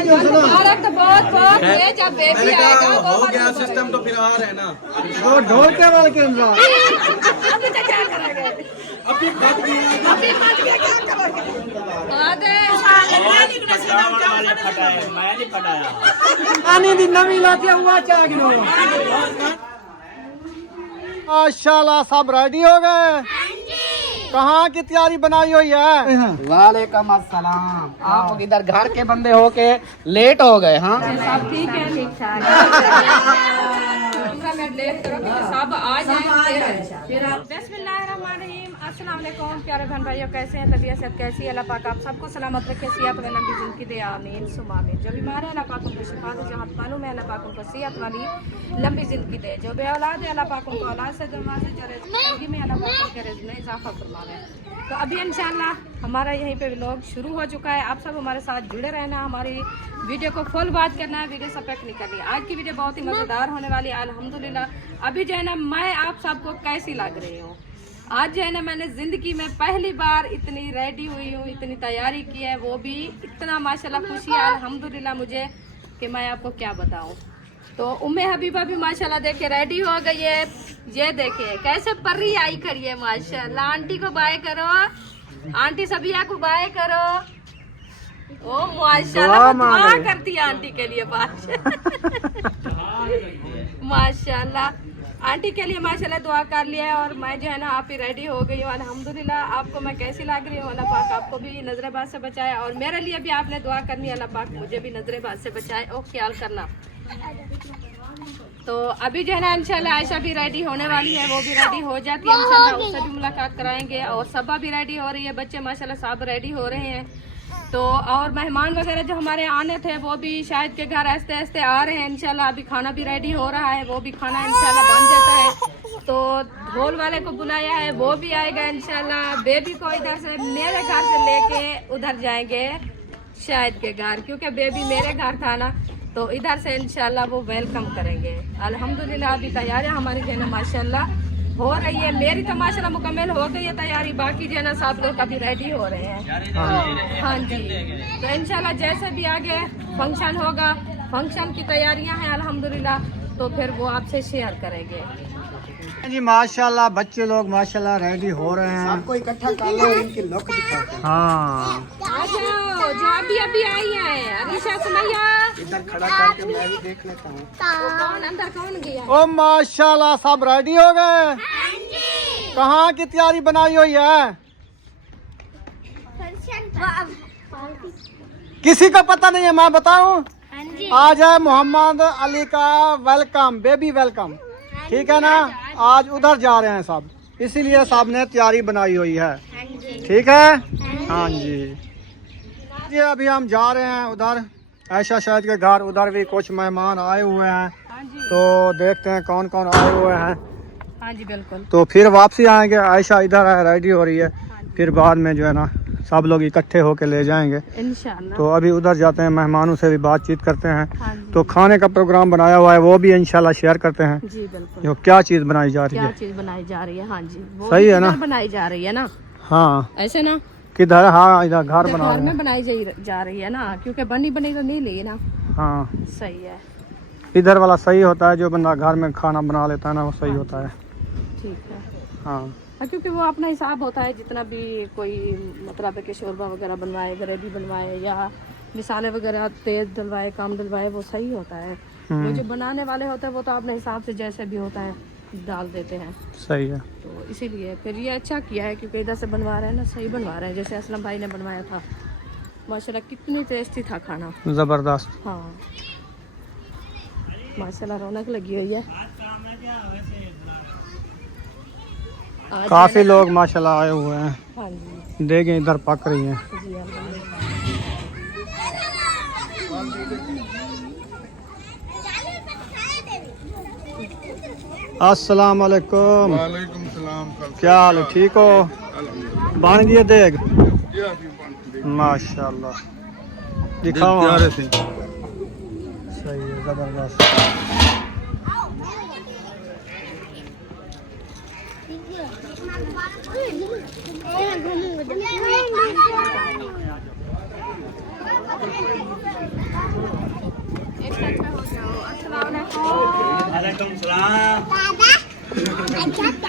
मुबारक तो बहुत बहुत है। जब बेबी आएगा हो गया सिस्टम तो फिर आ रहे हैं ना। वो ढोल के वाले के अंदर अभी तक क्या करेंगे? अभी बच गया क्या करोगे? आने दी नवी लाती हुआ चाह गिनो। माशाल्लाह सब रेडी हो गए। कहाँ की तैयारी बनाई हुई है? वालेकुम अस्सलाम। आप इधर घर के बंदे हो के लेट हो गए। हाँ सब ठीक है, ठीक ठाक। सब आ जाए फिर आप। बिस्मिल्लाहिर्रहमानिर्रहीम। अस्सलाम वालेकुम प्यारे बहन भाइयों, कैसे हैं? तबीयत सब कैसी है? अल्लाह पाक आप सबको सलामत रखे, सेहत में लंबी जिंदगी दे, आमीन सुम्मा आमीन। जो बीमार है अल्लाह पाक उनको शिफा दे, जो हस्पतालों में अल्लाह पाक उनको सेहत वाली लंबी जिंदगी दे, जो बे औलाद है अल्लाह पाक उनको औलाद से दुआ से, जो जिंदगी में अल्लाह पाक उनके रिज़्क़ में इजाफा फरमावे। तो अभी इंशाल्लाह हमारा यहीं पे व्लॉग शुरू हो चुका है। आप सब हमारे साथ जुड़े रहना, हमारी वीडियो को फुल वॉच करना है, वीडियो सब्सक्राइब नहीं करनी। आज की वीडियो बहुत ही मज़ेदार होने वाली है अल्हम्दुलिल्लाह। अभी जो है ना, मैं आप सबको कैसी लग रही हूँ? आज जो है ना, मैंने ज़िंदगी में पहली बार इतनी रेडी हुई हूँ, इतनी तैयारी की है, वो भी इतना माशाल्लाह खुशी है अल्हम्दुलिल्लाह मुझे कि मैं आपको क्या बताऊँ। तो उम्मे हबीबा भी माशाल्लाह देखे रेडी हो गई है। ये देखिए कैसे परी आई खड़ी है माशाल्लाह। आंटी को बाय करो, आंटी सबिया को बाय करो। ओ माशाल्लाह दुआ करती है आंटी के लिए माशाल्लाह आंटी के लिए माशाल्लाह दुआ कर लिया है। और मैं जो है ना, आप ही रेडी हो गई हूँ अल्हम्दुलिल्लाह। आपको मैं कैसी लग रही हूँ? अल्लाह पाक आपको भी नजरेबाज से बचाए और मेरे लिए भी आपने दुआ करनी है, अल्लाह पाक मुझे भी नजरेबाज से बचाए और ख्याल करना। तो अभी जो है ना इंशाल्लाह आयशा भी रेडी होने वाली है, वो भी रेडी हो जाती है इंशाल्लाह, उससे भी मुलाकात कराएंगे। और सबा भी रेडी हो रही है, बच्चे माशाल्लाह सब रेडी हो रहे हैं। तो और मेहमान वगैरह जो हमारे आने थे वो भी शायद के घर आस्ते आस्ते आ रहे हैं इंशाल्लाह। अभी खाना भी रेडी हो रहा है, वो भी खाना इंशाल्लाह बन जाता है। तो ढोल वाले को बुलाया है, वो भी आएगा इंशाल्लाह। बेबी को इधर से मेरे घर से लेके उधर जाएंगे शायद के घर, क्योंकि बेबी मेरे घर था ना, तो इधर से इंशाल्लाह वो वेलकम करेंगे अल्हम्दुलिल्लाह। अभी तैयारियां हमारी जो है ना माशाल्लाह हो रही है। मेरी तो माशाल्लाह मुकम्मल हो गई है तैयारी, बाकी जो है ना सब लोग अभी रेडी हो रहे हैं। हाँ जी, तो इंशाल्लाह जैसे भी आगे फंक्शन होगा, फंक्शन की तैयारियां हैं अल्हम्दुलिल्लाह, तो फिर वो आपसे शेयर करेंगे जी। माशाल्लाह बच्चे लोग माशाल्लाह रेडी हो रहे हैं। आपको इकट्ठा कर लो, इनकी लुक दिखाते हैं। हाँ जो अभी आई है अलीशा सुमैया, इधर खड़ा करके मैं भी देख लेता हूँ। कौन अंदर कौन गया? ओ माशाल्लाह सब रेडी हो गए। कहाँ की तैयारी बनाई हुई है? किसी को पता नहीं है, मैं बताऊं? आज है मोहम्मद अली का वेलकम, बेबी वेलकम, ठीक है ना। आज उधर जा रहे हैं सब, इसीलिए सब ने तैयारी बनाई हुई है, ठीक है। हाँ जी, अभी हम जा रहे हैं उधर आयशा शायद के घर। उधर भी कुछ मेहमान आए हुए हैं, तो देखते हैं कौन कौन आए हुए हैं। हाँ जी बिल्कुल। तो फिर वापसी आएंगे। आयशा इधर है, रेडी हो रही है, फिर बाद में जो है ना सब लोग इकट्ठे होके ले जाएंगे इंशाल्लाह। तो अभी उधर जाते हैं, मेहमानों से भी बातचीत करते हैं। तो खाने का प्रोग्राम बनाया हुआ है, वो भी इंशाल्लाह शेयर करते हैं। जी बिल्कुल। जो क्या चीज़ बनाई जा रही है, क्या चीज़ बनाई जा रही है? हाँ जी, वो सही है ना, बनाई जा रही है ना। हाँ ऐसे ना किधर? हाँ इधर घर बना घर रहे में हैं। बनाई जा रही है ना, क्योंकि बनी बनी तो नहीं ली ना। हाँ सही है, इधर वाला सही होता है, जो बंदा घर में खाना बना लेता है ना, वो सही होता है। ठीक है। हाँ क्योंकि वो अपना हिसाब होता है, जितना भी कोई मतलब है कि शोरबा वगैरह बनवाए, ग्रेवी बनवाए या मिसाले वगैरह तेज डलवाए, काम डलवाए, वो सही होता है। वो जो बनाने वाले होते हैं वो तो अपने हिसाब से जैसे भी होता है डाल देते हैं। सही है। तो इसीलिए फिर ये अच्छा किया है, क्योंकि इधर से बनवा रहे हैं ना, सही बनवा रहे हैं। जैसे असलम भाई ने बनवाया था माशाल्लाह, कितनी टेस्टी था खाना, जबरदस्त। हाँ माशाल्लाह रौनक लगी हुई है। काफी लोग माशाल्लाह आए हुए हैं। हाँ जी, देखें इधर पक रही हैं। जी अस्सलाम वालेकुम। वालेकुम सलाम। क्या हाल है, ठीक हो? बन गया देग? माशाल्लाह, दिखाओ। सही है, जबरदस्त।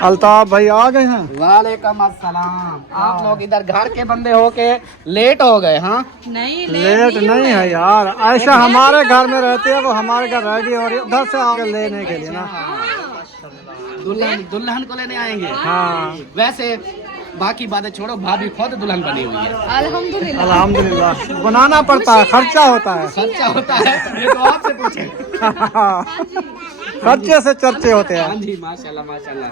अल्ताफ भाई आ गए हैं। वालेकुम अस्सलाम। आप लोग इधर घर के बंदे हो के लेट हो गए? हाँ, नहीं लेट नहीं है यार, ऐसा हमारे घर में रहते हैं, वो हमारे घर रेडी हो रही है उधर से आगे लेने के लिए ना। दुल्हन को लेने आएंगे। हाँ वैसे बाकी बातें छोड़ो, भाभी खुद दुल्हन बनी हुई है। अल्हम्दुलिल्लाह। अल्हम्दुलिल्लाह, बनाना पड़ता है, खर्चा होता है। खर्चा होता है, ये तो आपसे पूछे। खर्चे से चर्चे होते हैं। हाँ जी, माशाल्लाह माशाल्लाह।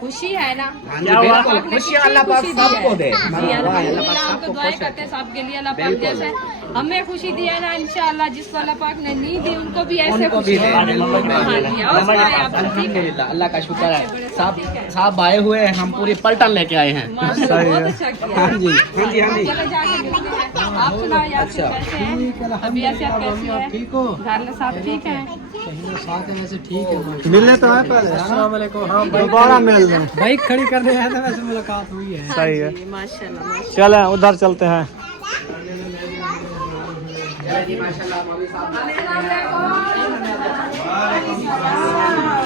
खुशी है ना। हाँ जी, बिल्कुल खुशी अल्लाह पाक सबको दे। अल्लाह हम तो दुआ करते हैं सबके लिए, अल्लाह पाक जैसे हमें खुशी दी है ना, इंशाअल्लाह जिसको अल्लाह पाक ने नी दी उनको भी ऐसे उनको भी खुशी दे। दे। और सुनाए आप सब ठीक है? अल्हम्दुलिल्लाह, अल्लाह का शुक्र है। साहब आए हुए हैं, हम पूरी पलटन लेके आए हैं। माशाअल्लाह, बहुत अच्छा किया। हाँ जी, हाँ जी, हाँ जी। चले जाके मिलते हैं। आप सुनाओ यासिर कैसे हैं? अभी ऐसे आप कैसी हैं? ठीक हो? घर में सब ठीक है? साथ में वैसे ठीक है। मिलने तो है पहले, अस्सलाम वालेकुम। हाँ, दोबारा मिल लें। बाइक खड़ी करने आया था, वैसे मुलाकात हुई है। सही है, माशाल्लाह माशाल्लाह। चलें उधर चलते हैं।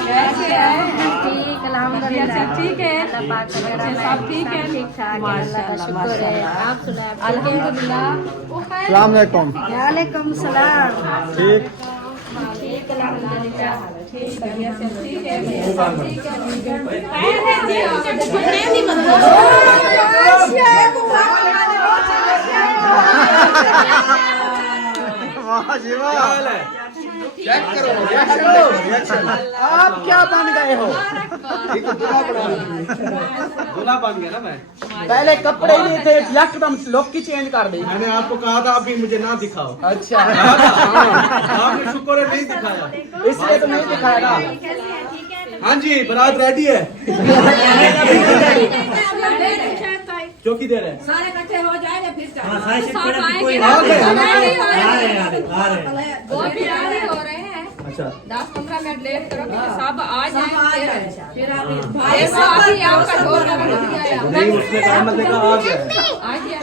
कैसे है? ठीक, अल्हम्दुलिल्लाह सब ठीक है। बच्चे सब ठीक है? ठीक ठाक, माशाल्लाह माशाल्लाह। आप सुनाए? अल्हम्दुलिल्लाह। अस्सलाम वालेकुम। वालेकुम सलाम। ठीक, ठीक अल्हम्दुलिल्लाह। ठीक है, सब ठीक है, भैया सब ठीक वाह जी वाह। चेक करो, आप क्या बन गए हो? दूल्हा बन गया ना मैं। पहले कपड़े ही नहीं थे, एकदम लुक की चेंज कर दी। मैंने आपको कहा था अभी मुझे ना दिखाओ। अच्छा, आपने शुक्र है नहीं दिखाया। इसलिए तो नहीं दिखाया ना। हाँ जी, बारात रेडी है। चौकी दे रहे हैं। सारे इकट्ठे हो जाएंगे फिर सब कोई आएंगे। आ वो भी रेडी हो रहे हैं। अच्छा, 10-15 मिनट लेट करो कि सब आ जाए। फिर भाई साहब आपका ढोल लगा दिया है। नहीं उसने कहा मैं देखा आ गया है। आ गया।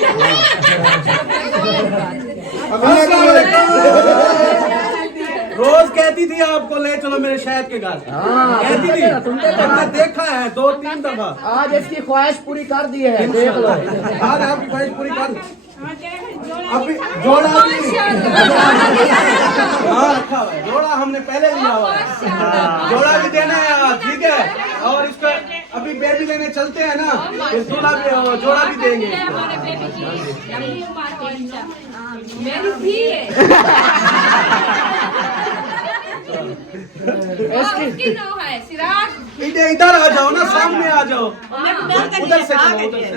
रोज कहती थी आपको ले चलो मेरे शहद के घर, कहती थी। हमने देखा है 2-3 दफा। आज इसकी ख्वाहिश पूरी कर दी है, देख लो। आज आपकी ख्वाहिश पूरी कर। अभी जोड़ा भी हाँ रखा हुआ है, जोड़ा हमने पहले लिया हुआ है। जोड़ा भी देना है आज, ठीक है। और इसका अभी बेबी लेने चलते हैं ना, फिर दूल्हा भी जोड़ा भी देंगे इसको। हमारे बेबी की लंबी उम्र हो इंशाअल्लाह। मेरी भी है। इसकी नो है सिराज। इधर आ जाओ ना, सामने आ जाओ। उधर से चलो, उधर से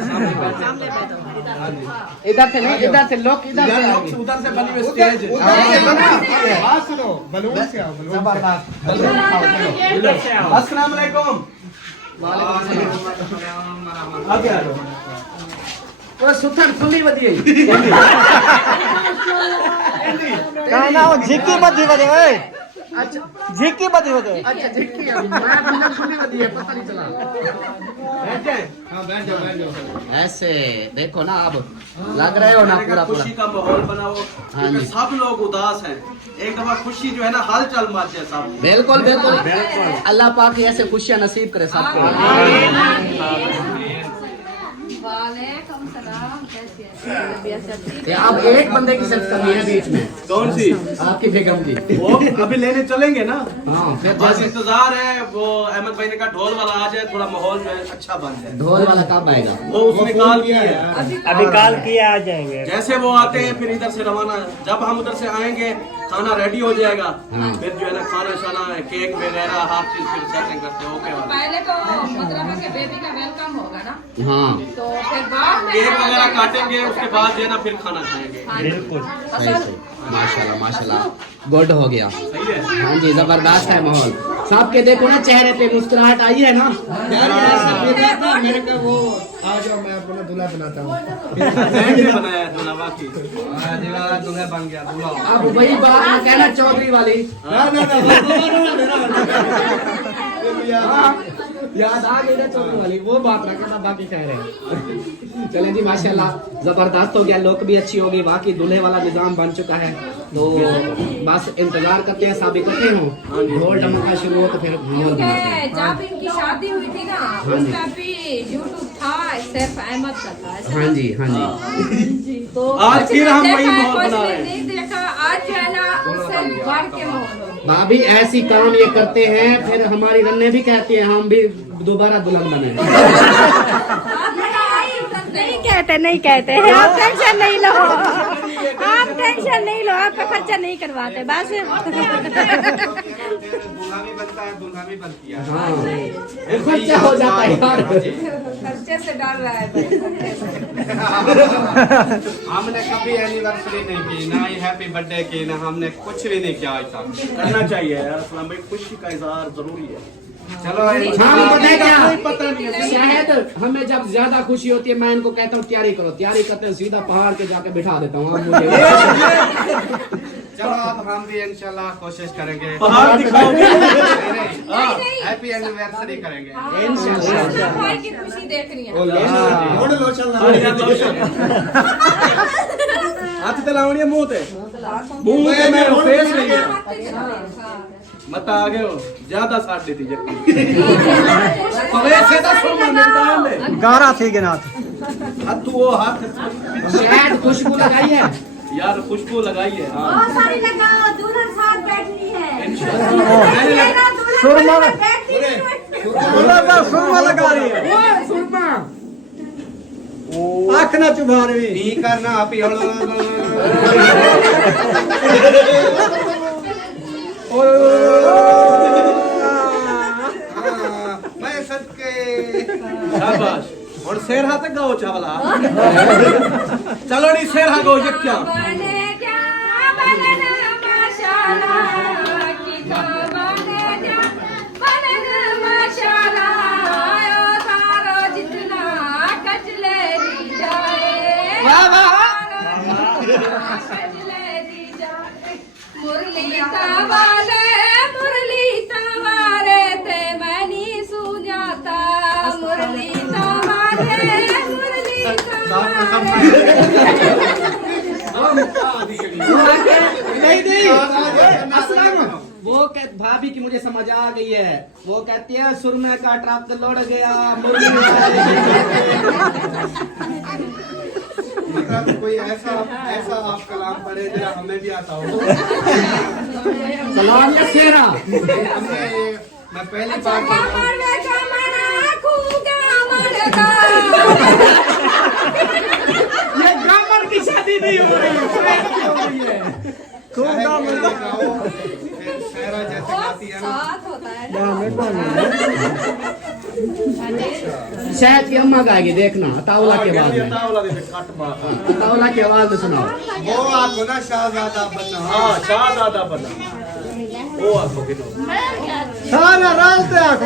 सामने बैठो। इधर से नहीं, इधर से लोग इधर से यार, आएंगे। उधर से बनी हुई स्टेज है। बात सुनो, बलून से आओ, बलून से। अस्सलाम वालेकुम। आगे आ जाओ। पूरा सुथन खुली बदी है। कहना हो झिक्की बदी बदे ओए, झिक्की बदी बदे। अच्छा, झिक्की है, मैं बिना खुली बदी है, पता नहीं चला। बैठ जाए। हाँ बैठ जाओ, बैठ जाओ। ऐसे देखो ना, अब लग रहे हो ना पूरा पूरा। खुशी का माहौल बनाओ। हाँ जी। सब लोग उदास हैं, एक दफा खुशी जो है ना हलचल मारते हैं सब। बिल्कुल बिल्कुल, अल्लाह पाक ऐसे खुशियां नसीब करे सबको। वालेकुम सलाम, कैसी है? ये अब एक बंदे की सिर्फ कमी है बीच में। कौन सी? आपकी बेगम की। वो अभी लेने चलेंगे ना, हाँ, फिर बस जैसे इंतजार है। वो अहमद भाई ने कहा ढोल वाला आ जाए, थोड़ा माहौल जो है अच्छा बन जाए। ढोल वाला कब आएगा? वो उसने कॉल किया है। अभी कॉल किया, आ जाएंगे। जैसे वो आते हैं फिर इधर से रवाना। जब हम उधर से आएंगे खाना रेडी हो जाएगा, फिर जो है ना खाना शाना केक वगैरह हर चीज फिर सेटिंग करते हैं। ओके वाला पहले तो मतलब है कि बेबी का वेलकम होगा ना, हाँ, तो फिर बाद में केक वगैरह काटेंगे, उसके बाद जो है ना फिर खाना खाएंगे। बिल्कुल सही सही, माशाल्लाह माशाल्लाह, गुड हो गया। सही है। हाँ जी, जबरदस्त है माहौल। सबके देखो ना चेहरे पे मुस्कुराहट आई है ना। मेरे को वो आ जाओ, मैं अपना दूल्हा बनाता हूँ। मैंने बनाया है दूल्हा बाकी। दूल्हा बन गया, दूल्हा। अब वही बात मैं कहना चौधरी वाली। याद आ गई ना चोटी वाली, वो बात रखा था, बाकी कह रहे हैं। चले जी माशाल्लाह जबरदस्त हो गया, लुक भी अच्छी होगी, बाकी दूल्हे वाला निजाम बन चुका है। तो बस इंतजार करते हैं सब इकट्ठे हों, ढोल ढमका शुरू हो तो फिर माहौल बनाते हैं। जब इनकी शादी हुई थी ना, उसका भी यूट्यूब था, सिर्फ अहमद का था। हाँ जी, हाँ जी। तो आज फिर हम वही देखा, माहौल बना कुछ रहे हैं। नहीं देखा, आज जो है ना उससे बढ़ के माहौल हो गया। भाभी ऐसी काम ये करते हैं, फिर हमारी रन्ने भी कहती है हम भी दोबारा दुल्हन बने। नहीं कहते आप टेंशन नहीं लो, आप टेंशन नहीं लो, आपका खर्चा नहीं करवाते बस। दूल्हा भी बनता है, दुल्हा भी बनती है। हाँ खर्चा हो जाता है यार। खर्चे से डर रहा है भाई। हमने कभी एनिवर्सरी नहीं की, ना ही हैप्पी बर्थडे की, ना हमने कुछ भी नहीं किया आज तक। करना चाहिए यार असलम भाई, खुशी का इजहार जरूरी है। चलो हाँ पता है क्या, कोई पता नहीं है। शायद हमें जब ज्यादा खुशी होती है, मैं इनको कहता हूँ तैयारी करो, तैयारी करते हैं सीधा पहाड़ के जाके बिठा देता हूँ। अब मुझे चलो अब हम भी इंशाल्लाह कोशिश करेंगे, पहाड़ दिखाओगे? हैप्पी एनिवर्सरी करेंगे। असलम भाई की खुशी देखनी है। हाथ ते लावणी मुंह ते, मुंह ते मैं फेस नहीं है। मत आगे हो, ज्यादा साथ देती जबकि पवेसे दा सुरमा मिलता है। गारा थी गिनात हाथ वो हाथ शायद खुशबू लगाई है यार, खुशबू लगाई है। हाँ बहुत सारी लगाओ, दुल्हन साथ बैठनी है। सुरमा बैठती है। सुरमा लगा रही है, ओए सुरमा आँख ना चुभा रही। नहीं करना आप ही मैं सदके। शाबाश। और शेर हाथ गाओ चावला। चलो नी शेर हा गाओ क्या? बने क्या बने माशाल्लाह की जो बने क्या बने माशाल्लाह, आयो सारो जितना कचले दी जाए। वाह वाह कचले दी जाए। मुरली तवारे ते मैनी सुजाता, मुरली तवारे नहीं असलम वो भाभी की मुझे समझ आ गई है, वो कहती है सुरमे का ट्रक लौट गया मतलब कोई ऐसा ऐसा आप कलाम पढ़े जरा हमें भी आता हो। सलाम या शेरा। मैं पहली बार ये ब्राह्मण की शादी नहीं हो रही है। शहरा जैसे गाती है ना। साथ होता है। शायद की अम्मा गाएगी, देखना तावला के बाद में, तावला दे कट मार। तावला की आवाज में सुनाओ। वो आपको ना शाहजादा बनना। हाँ शाहजादा बना, वो आपको किनो सारा रास्ते आँख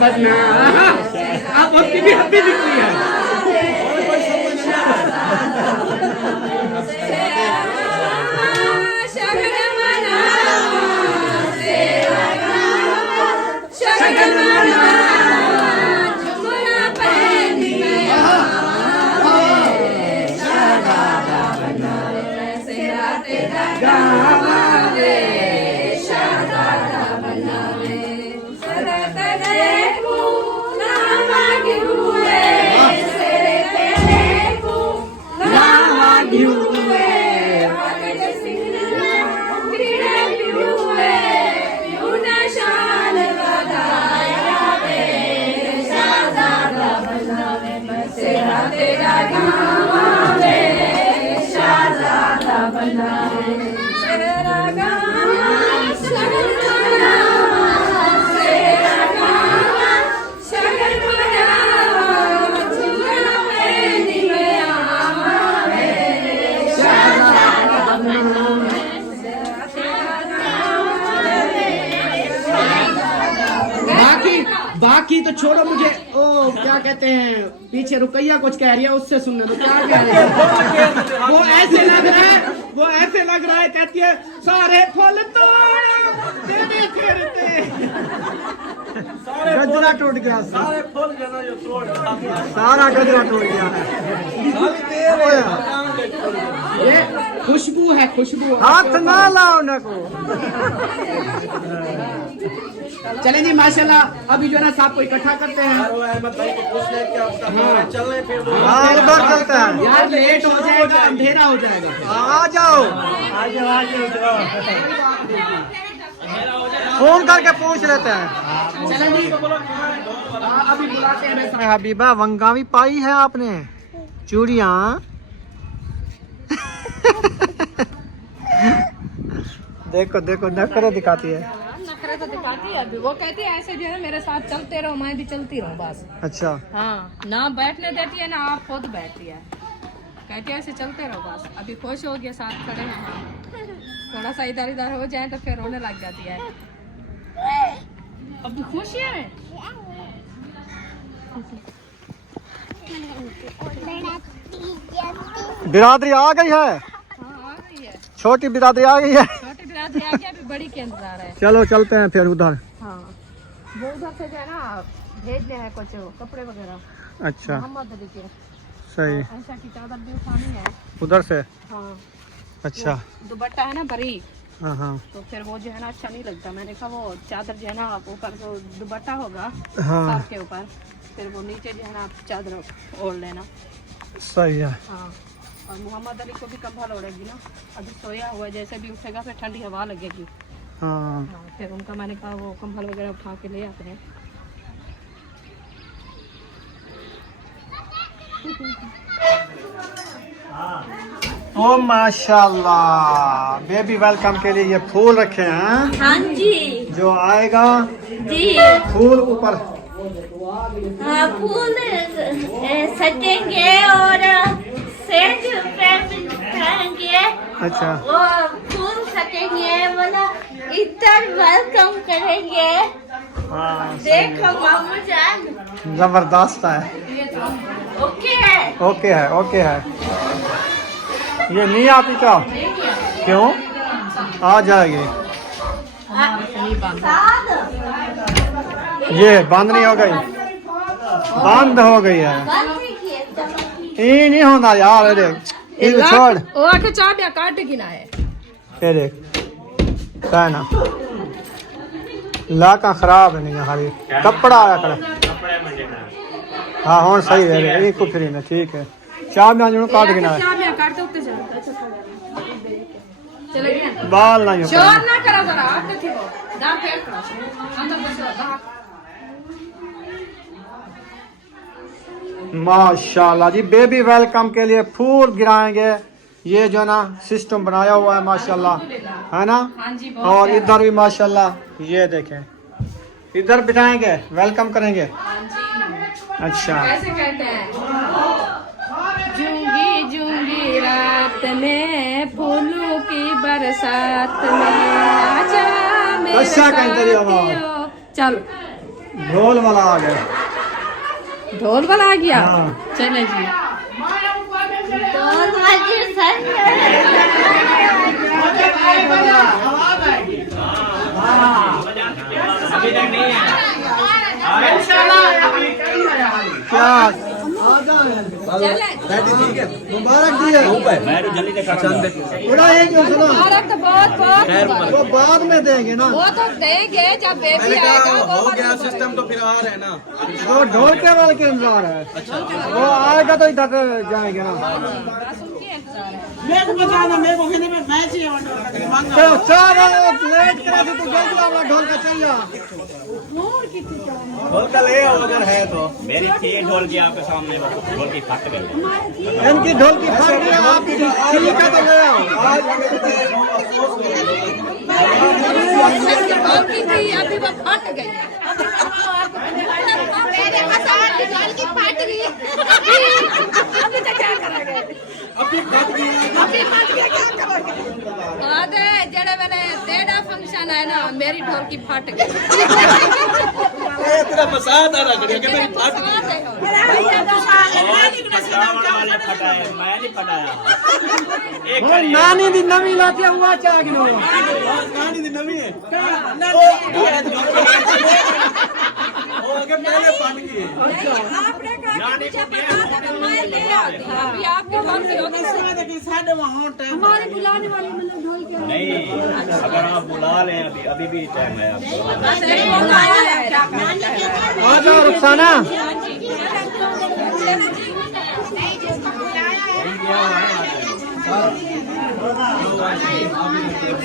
बदना आप आपकी भी हब्बी दिखती है। बाकी तो छोड़ो, मुझे ओ क्या कहते हैं, पीछे रुकैया कुछ कह रही है, उससे सुनने दो क्या कह रही है। वो ऐसे लग रहा है कहती है सारे फल तोड़ तेरे फिरते। गजरा टूट गया, सारे फूल जना जो तोड़ सारा गजरा टूट गया है। ये खुशबू है, खुशबू। हाथ ना लाओ न को। चलें जी माशाल्लाह, अभी जो है ना साहब को इकट्ठा करते हैं। अहमद भाई को पूछ ले क्या उसका चलने फिर हाँ उधर चलते हैं यार लेट हो जाएगा, अंधेरा हो जाएगा। आ जाओ फोन करके पूछ लेते हैं। चलें जी अभी बुलाते हैं। हबीबा वंगा भी पाई है आपने, चूड़ियाँ। देखो देखो नखरे दिखाती है। नखरा तो दिखाती है अभी, वो कहती है ऐसे जो है मेरे साथ चलते रहो, मैं भी चलती रहूं बस। अच्छा हाँ, ना बैठने देती है ना आप खुद बैठती है, कहती है ऐसे चलते रहो बस। अभी खुश हो गया, साथ खड़े हैं हम, थोड़ा सा इधर इधर हो जाए तो फिर रोने लग जाती है। अभी खुश है। बिरादरी आ गई है, हाँ आ गई है, छोटी बिरादरी आ गई है। छोटी बिरादरी आ गया, अभी बड़ी के इंतजार है। चलो चलते हैं फिर उधर। हाँ, वो उधर से जो है ना भेजने हैं कुछ कपड़े वगैरह। अच्छा मोहम्मद अली के सही, ऐसा की चादर भी उठानी है। उधर से। हाँ, अच्छा दुपट्टा है ना बरीक, हाँ हाँ तो फिर वो जो है ना अच्छा नहीं लगता। मैंने कहा वो चादर जो है ना आप ऊपर जो दुपट्टा होगा हाँ सर के ऊपर, फिर वो नीचे जो है ना आप चादर ओढ़ लेना। सही है। हाँ, और मोहम्मद अली को भी कंबल ओढ़ेगी ना, अभी सोया हुआ है, जैसे भी उठेगा फिर ठंडी हवा लगेगी। हाँ हाँ, फिर उनका मैंने कहा वो कंबल वगैरह उठा के ले आते हैं। ओ माशाल्लाह, बेबी वेलकम के लिए ये फूल रखे हैं। हाँ जी जो आएगा जी, फूल ऊपर। हाँ फूल सजेंगे और सेज पे बिठाएंगे, अच्छा वो फूल सजेंगे, बोला इधर वेलकम करेंगे। हाँ देखो मामू जान, जबरदस्त है। ओके है। ओके है, ओके है। ये नहीं आती क्या? क्यों? आ जाएगी। साद ये बंद नहीं हो गई, बंद हो गई है। बंद नहीं किए तब। ये नहीं होता यार, अरे ये छोड़। वो आके चाबियां काट गिना है। ये देख ना लाका खराब है, नहीं हरी कपड़ा आया कर। हाँ हाँ सही है, ये कुछ नहीं है, ठीक है। चार में आज काट गिना है, चाबियां काटते उठते चलो। चले गए, बाल नहीं शोर होता। ना करो जरा, आपके थी वो दांत फेंक करो अंदर बसो दांत। माशाल्लाह जी, बेबी वेलकम के लिए फूल गिराएंगे। ये जो ना सिस्टम बनाया हुआ है माशाल्लाह, है ना। हाँ जी, और इधर भी माशाल्लाह, ये देखें इधर बिठाएंगे, वेलकम करेंगे। अच्छा कैसे कहते हैं, जूंगी जूंगी रात में फूलों की बरसात में आजा मेरे अच्छा कहते रही आवाज। साथियों। चल ढोल वाला आ गया। ढोल वाला आ गया। हाँ। चले जी, तो मजे सर क्या चले मुबारक दिए पूरा एक जो सुनो, मुबारक तो बहुत बहुत वो बाद में देंगे ना। वो तो देंगे जब बेबी आएगा वो हो गया सिस्टम तो फिर आ रहे हैं ना। वो ढोल के वाले के इंतजार है, वो आएगा तो इधर से जाएंगे ना। तो चलो लेट करे तो जल्दी आवा, ढोल का चाहिए। ढोल का ले आओ अगर है तो। मेरी थी ढोल की आपके सामने, वो ढोल की फट गई। इनकी ढोल की फट गई, आपकी ठीक है तो ले आओ। अभी वो फट गई मेरे मसाले की फट गई। अभी तो क्या करेंगे। अभी फट गई अरे जेड़े मैंने तेरा फंक्शन है ना मेरी ढोलकी फट गई। तेरा मसाद आ रहा है कि मेरी फाट गई। वाले फटाए मैं नहीं फटाया एक नानी दी नवी लाती हुआ चाह गिनो नानी दी नवी है वो आगे पहले फट गई। आपने कहा कि मुझे पता था तो मैं ले आती। अभी आपकी ढोलकी होगी हमारे बुलाने वाले मतलब ढोल के नहीं अगर आप बुला लें अभी अभी भी टाइम है आपको बस एक ढोल आया है क्या आ जाओ रुखसाना करना